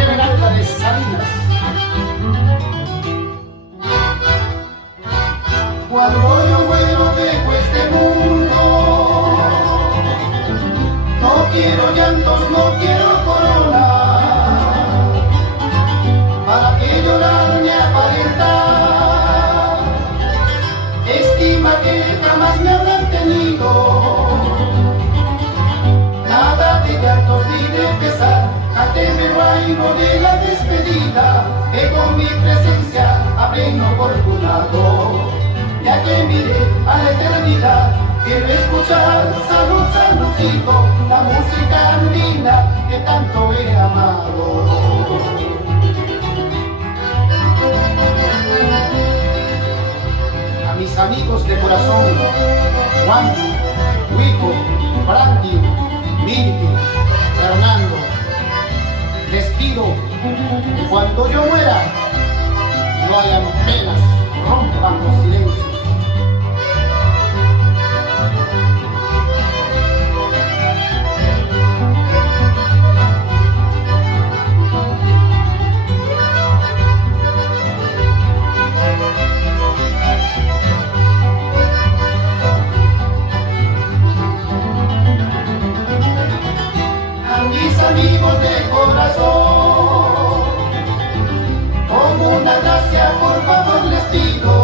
Esmeralda de Salinas. Cuando yo muero dejo este mundo, no quiero llantos, no quiero corona, para que llorar ni aparentar, estima que jamás me habrán tenido, nada de llantos ni de pesar, canteme reino de la despedida, que con mi presencia habré inoportunado. Ya que miré a la eternidad, quiero escuchar salud, saludcito, la música andina que tanto he amado. A mis amigos de corazón, Juancho, Huico, Brandy, Mirti, Fernando, les pido que cuando yo muera no hayan penas, rompan los silencios. Mis amigos de corazón, con una gracia por favor les pido,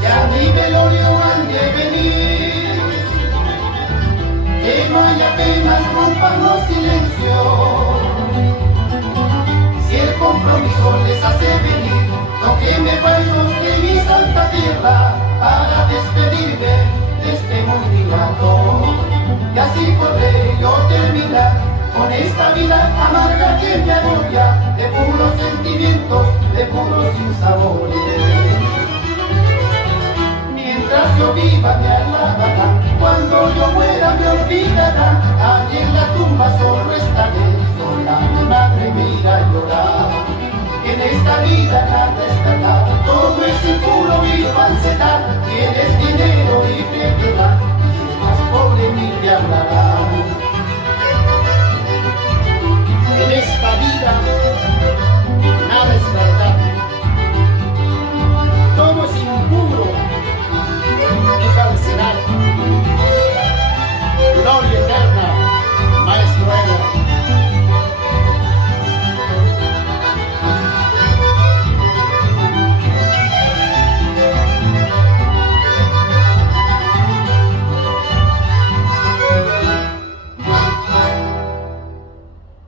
si a mi velorio han de venir, que no haya penas, rompan los silencios. Si el compromiso les hace venir, tóquenme paños de mi santa tierra para despedirme de este mundilato. Y así podré yo terminar con esta vida amarga que me agobia, de puros sentimientos, de puros sinsabores. Mientras yo viva me alabarán, cuando yo muera me olvidarán, allí en la tumba solo estaré, sola mi madre me irá a llorar. En esta vida nada es